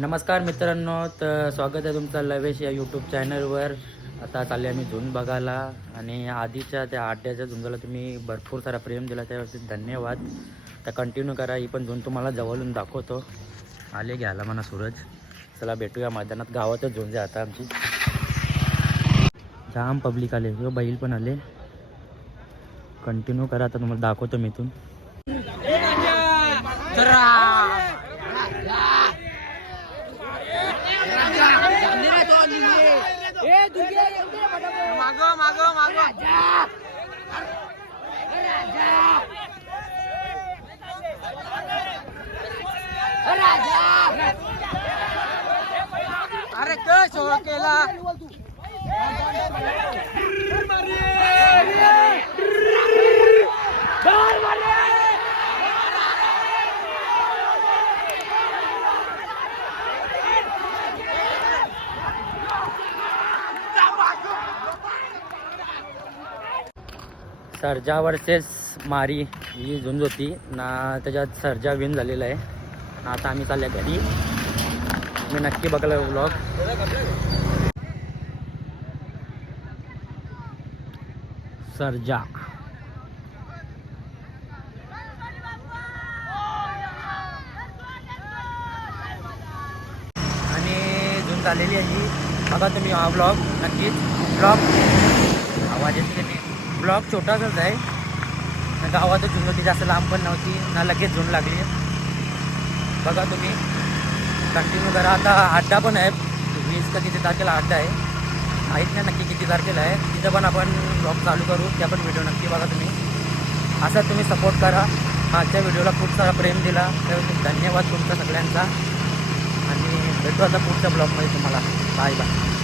नमस्कार मित्रांनो, तर स्वागत आहे तुमचं लवेश या यूट्यूब चॅनलवर. आता चालले आम्ही झुंज बघायला आणि आधीच्या त्या अड्ड्याच्या झुंजाला तुम्ही भरपूर सारा प्रेम दिला, त्यावरती धन्यवाद. तर कंटिन्यू करा, ही पण झुंज तुम्हाला जवळून दाखवतो. आले घ्यायला म्हणा सूरज. चला भेटूया मैदानात. गावातच झुंज आहे आता आमची. जाम पब्लिक आले, जो बैल पण आले. कंटिन्यू करा, आता तुम्हाला दाखवतो मी इथून. मागो मागो मागो अरे कस हो केला सर्जा वर्सेस मारी ही झुंज होती ना. त्याच्यात सर्जा विन झालेला आहे ना. आता आम्ही चालल्या घरी. मी नक्की बघायला व्लॉग. सर्जा आणि झुंज झालेली आहे ही. बघा तुम्ही हा व्लॉग नक्कीच. आवाज येते नाही. ब्लॉग छोटासाच आहे. गावातच झुंज होती, जास्त लांब पण नव्हती ना. लगेच झुंज लागली. बघा तुम्ही कंटिन्यू करा. आता अड्डा पण आहे, 20 का किती तारखेला अड्डा आहे. माहीत नाही नक्की किती तारखेला आहे. तिथं पण आपण ब्लॉग चालू करू. त्या पण व्हिडिओ नक्की बघा तुम्ही. असं तुम्ही सपोर्ट करा. मागच्या व्हिडिओला खूप सारा प्रेम दिला, त्यासाठी धन्यवाद तुमचा सगळ्यांचा. आणि भेटू आता पुढच्या ब्लॉगमध्ये तुम्हाला. Bye bye.